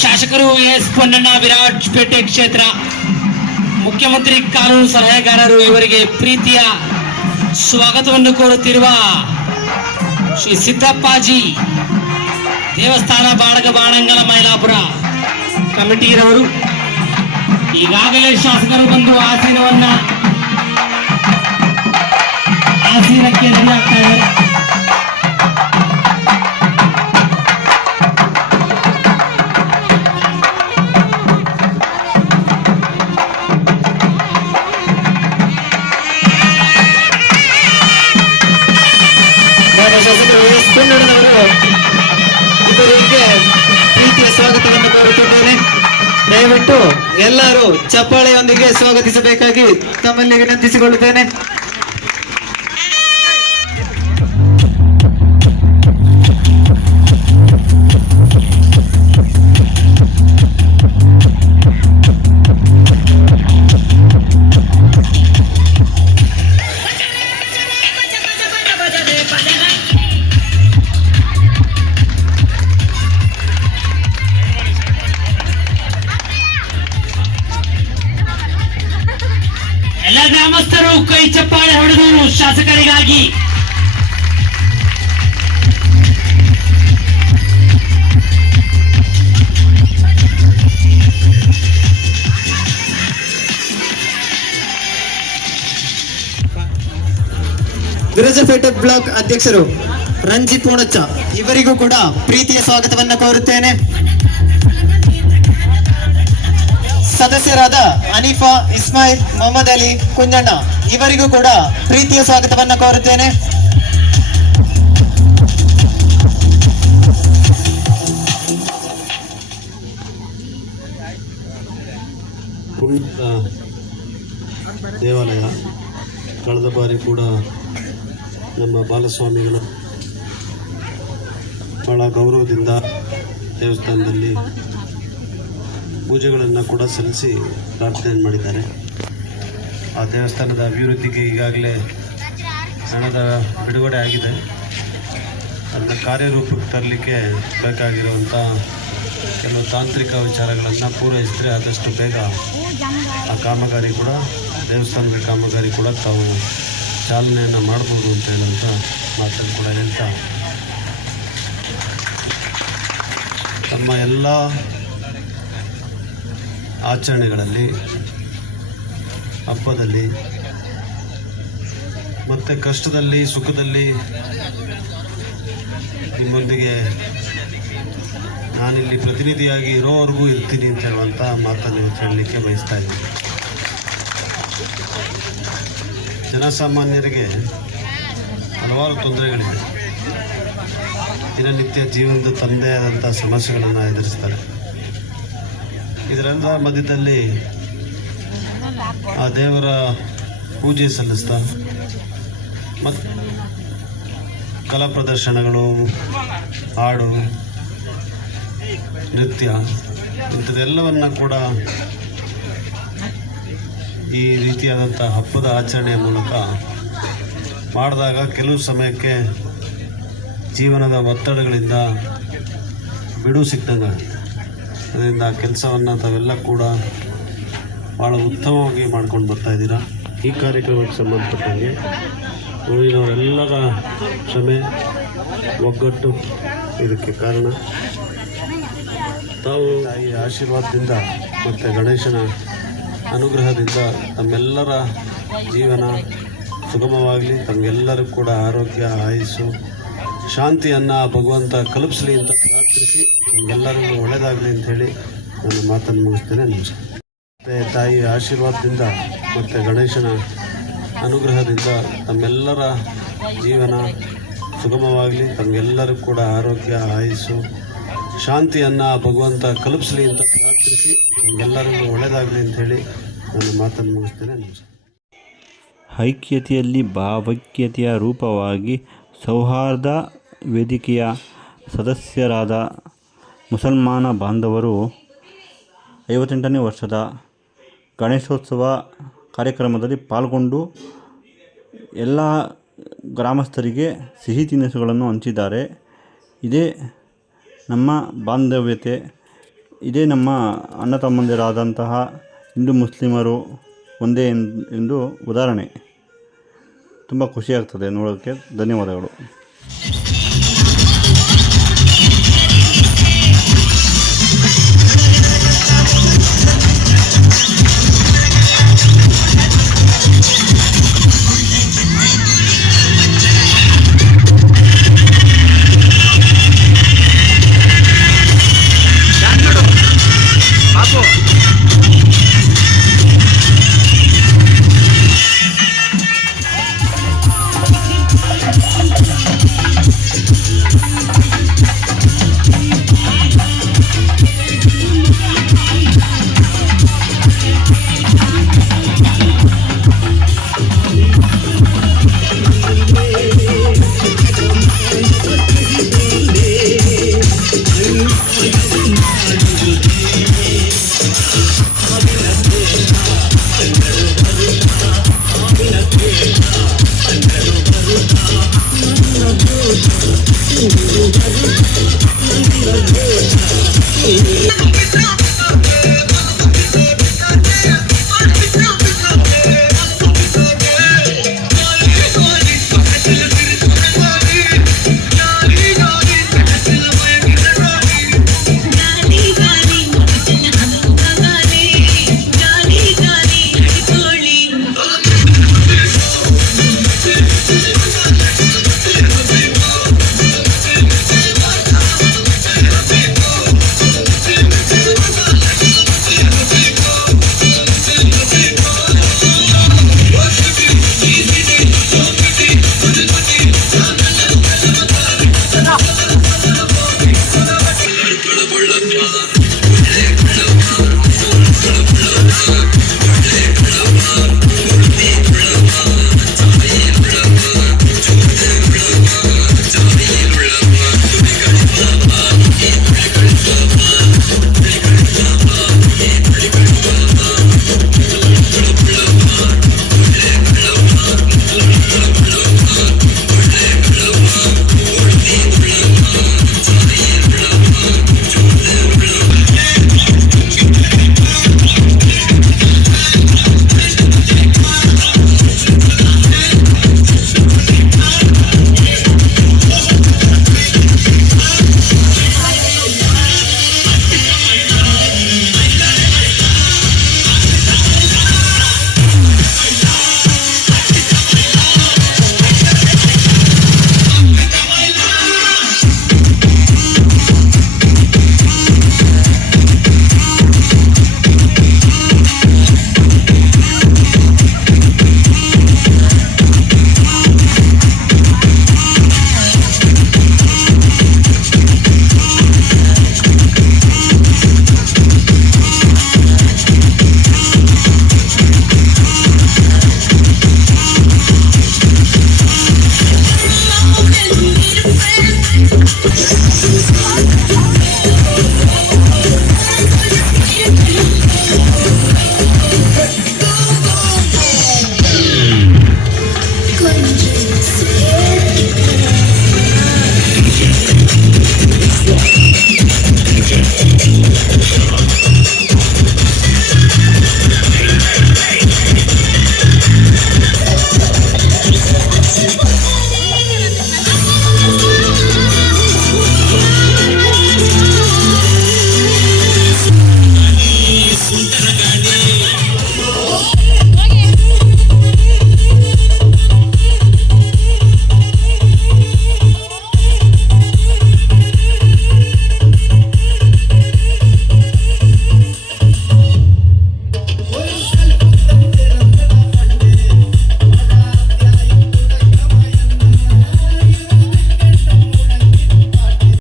ಶಾಸಕರು ಎಸ್ ಪೊನ್ನಣ್ಣ ವಿರಾಜಪೇಟೆ ಕ್ಷೇತ್ರ, ಮುಖ್ಯಮಂತ್ರಿ ಕಾನೂನು ಸಲಹೆಗಾರರು ಇವರಿಗೆ ಪ್ರೀತಿಯ ಸ್ವಾಗತವನ್ನು ಕೋರುತ್ತಿರುವ ಶ್ರೀ ಸಿದ್ದಪ್ಪಾಜಿ ದೇವಸ್ಥಾನ ಬಾಡಗ ಬಾಣಂಗಲ ಮೈಲಾಪುರ ಕಮಿಟಿರವರು ಈಗಾಗಲೇ ಶಾಸಕರು ಬಂದು ಆಸೀನಕ್ಕೆ ರೆಡಿ ಆಗ್ತಾ ಇದ್ದಾರೆ. ಇವರಿಗೆ ಪ್ರೀತಿಯ ಸ್ವಾಗತವನ್ನು ಕೋರುತ್ತಿದ್ದೇನೆ. ದಯವಿಟ್ಟು ಎಲ್ಲರೂ ಚಪ್ಪಾಳೆಯೊಂದಿಗೆ ಸ್ವಾಗತಿಸಬೇಕಾಗಿ ತಮ್ಮಲ್ಲಿ ವಿನಂತಿಸಿಕೊಳ್ಳುತ್ತೇನೆ. ಎಲ್ಲ ಗ್ರಾಮಸ್ಥರು ಕೈ ಚಪ್ಪಾಳೆ ಹೊಡೆದು ಶಾಸಕರಿಗಾಗಿ. ವಿರಾಜಪೇಟೆ ಬ್ಲಾಕ್ ಅಧ್ಯಕ್ಷರು ರಂಜಿ ಪೂಣಚ್ಚ ಇವರಿಗೂ ಕೂಡ ಪ್ರೀತಿಯ ಸ್ವಾಗತವನ್ನು ಕೋರುತ್ತೇನೆ. ಸದಸ್ಯರಾದ ಅನೀಫಾ, ಇಸ್ಮಾಯಿಲ್, ಮೊಹಮ್ಮದ್ ಅಲಿ, ಕುಂಜಣ್ಣ ಇವರಿಗೂ ಕೂಡ ಪ್ರೀತಿಯ ಸ್ವಾಗತವನ್ನು ಕೋರುತ್ತೇನೆ. ಪುಣ್ಯ ದೇವಾಲಯ ಕಳೆದ ಬಾರಿ ಕೂಡ ನಮ್ಮ ಬಾಲಸ್ವಾಮಿಗಳು ಬಹಳ ಗೌರವದಿಂದ ದೇವಸ್ಥಾನದಲ್ಲಿ ಪೂಜೆಗಳನ್ನು ಕೂಡ ಸಲ್ಲಿಸಿ ಪ್ರಾರ್ಥನೆ ಮಾಡಿದ್ದಾರೆ. ಆ ದೇವಸ್ಥಾನದ ಅಭಿವೃದ್ಧಿಗೆ ಈಗಾಗಲೇ ಹಣದ ಬಿಡುಗಡೆ ಆಗಿದೆ. ಅದನ್ನು ಕಾರ್ಯರೂಪಕ್ಕೆ ತರಲಿಕ್ಕೆ ಬೇಕಾಗಿರುವಂಥ ಕೆಲವು ತಾಂತ್ರಿಕ ವಿಚಾರಗಳನ್ನು ಪೂರೈಸಿದರೆ ಆದಷ್ಟು ಬೇಗ ಆ ಕಾಮಗಾರಿ ಕೂಡ ದೇವಸ್ಥಾನದ ಕಾಮಗಾರಿ ಕೂಡ ತಾವು ಚಾಲನೆಯನ್ನು ಮಾಡ್ಬೋದು ಅಂತ ಹೇಳುವಂಥ ಮಾತನ್ನು ಕೂಡ ಹೇಳ್ತಾ ತಮ್ಮ ಎಲ್ಲ ಆಚರಣೆಗಳಲ್ಲಿ, ಹಬ್ಬದಲ್ಲಿ ಮತ್ತು ಕಷ್ಟದಲ್ಲಿ, ಸುಖದಲ್ಲಿ ನಿಮ್ಮೊಂದಿಗೆ ನಾನಿಲ್ಲಿ ಪ್ರತಿನಿಧಿಯಾಗಿ ಇರೋವರೆಗೂ ಇರ್ತೀನಿ ಅಂತ ಹೇಳುವಂಥ ಮಾತನ್ನು ಹೇಳಲಿಕ್ಕೆ ಬಯಸ್ತಾ ಇದ್ದೀನಿ. ಜನಸಾಮಾನ್ಯರಿಗೆ ಹಲವಾರು ತೊಂದರೆಗಳಿವೆ. ದಿನನಿತ್ಯ ಜೀವನದ ತನ್ನದೇ ಆದಂಥ ಸಮಸ್ಯೆಗಳನ್ನು ಎದುರಿಸ್ತಾರೆ. ಇದರೆಲ್ಲ ಮಧ್ಯದಲ್ಲಿ ಆ ದೇವರ ಪೂಜೆ ಸಲ್ಲಿಸ್ತಾ ಮತ್ತು ಕಲಾ ಪ್ರದರ್ಶನಗಳು, ಹಾಡು, ನೃತ್ಯ ಇಂಥದ್ದೆಲ್ಲವನ್ನು ಕೂಡ ಈ ರೀತಿಯಾದಂಥ ಹಬ್ಬದ ಆಚರಣೆಯ ಮೂಲಕ ಮಾಡಿದಾಗ ಕೆಲವು ಸಮಯಕ್ಕೆ ಜೀವನದ ಒತ್ತಡಗಳಿಂದ ಬಿಡುವು ಸಿಕ್ಕಿದಂಗೆ. ಅದರಿಂದ ಆ ಕೆಲಸವನ್ನು ತಾವೆಲ್ಲ ಕೂಡ ಭಾಳ ಉತ್ತಮವಾಗಿ ಮಾಡ್ಕೊಂಡು ಬರ್ತಾಯಿದ್ದೀರಾ. ಈ ಕಾರ್ಯಕ್ರಮಕ್ಕೆ ಸಂಬಂಧಪಟ್ಟಂಗೆ ಊರಿನವರೆಲ್ಲರ ಶ್ರಮೆ, ಒಗ್ಗಟ್ಟು ಇದಕ್ಕೆ ಕಾರಣ. ತಾವು ಈ ಆಶೀರ್ವಾದದಿಂದ ಮತ್ತು ಗಣೇಶನ ಅನುಗ್ರಹದಿಂದ ತಮ್ಮೆಲ್ಲರ ಜೀವನ ಸುಗಮವಾಗಲಿ, ತಮಗೆಲ್ಲರೂ ಕೂಡ ಆರೋಗ್ಯ, ಆಯುಸ್ಸು, ಶಾಂತಿಯನ್ನು ಭಗವಂತ ಕಲ್ಪಿಸಲಿ ಅಂತ ಪ್ರಾರ್ಥಿಸಿ ಎಲ್ಲರಿಗೂ ಒಳ್ಳೆಯದಾಗಲಿ ಅಂಥೇಳಿ ನನ್ನ ಮಾತನ್ನು ಮುಗಿಸ್ತೇನೆ. ನಮಸ್ಕಾರ. ಮತ್ತು ತಾಯಿ ಆಶೀರ್ವಾದದಿಂದ ಮತ್ತು ಗಣೇಶನ ಅನುಗ್ರಹದಿಂದ ತಮ್ಮೆಲ್ಲರ ಜೀವನ ಸುಗಮವಾಗಲಿ, ತಮಗೆಲ್ಲರೂ ಕೂಡ ಆರೋಗ್ಯ, ಆಯುಸ್ಸು, ಶಾಂತಿಯನ್ನು ಭಗವಂತ ಕಲ್ಪಿಸಲಿ ಅಂತ ಪ್ರಾರ್ಥಿಸಿ ಎಲ್ಲರಿಗೂ ಒಳ್ಳೆಯದಾಗಲಿ ಅಂಥೇಳಿ ನನ್ನ ಮಾತನ್ನು ಮುಗಿಸ್ತೇನೆ. ನಮಸ್ಕಾರ. ಐಕ್ಯತೆಯಲ್ಲಿ ಭಾವೈಕ್ಯತೆಯ ರೂಪವಾಗಿ ಸೌಹಾರ್ದ ವೇದಿಕೆಯ ಸದಸ್ಯರಾದ ಮುಸಲ್ಮಾನ ಬಾಂಧವರು 58ನೇ ವರ್ಷದ ಗಣೇಶೋತ್ಸವ ಕಾರ್ಯಕ್ರಮದಲ್ಲಿ ಪಾಲ್ಗೊಂಡು ಎಲ್ಲ ಗ್ರಾಮಸ್ಥರಿಗೆ ಸಿಹಿ ತಿನಿಸುಗಳನ್ನು ಹಂಚಿದ್ದಾರೆ. ಇದೇ ನಮ್ಮ ಬಾಂಧವ್ಯತೆ. ಇದೇ ನಮ್ಮ ಅಣ್ಣ ತಮ್ಮಂದಿರಾದಂತಹ ಹಿಂದೂ ಮುಸ್ಲಿಮರು ಒಂದೇ ಎಂದು ಉದಾಹರಣೆ. ತುಂಬ ಖುಷಿಯಾಗ್ತದೆ ನೋಡೋಕ್ಕೆ. ಧನ್ಯವಾದಗಳು. Bye.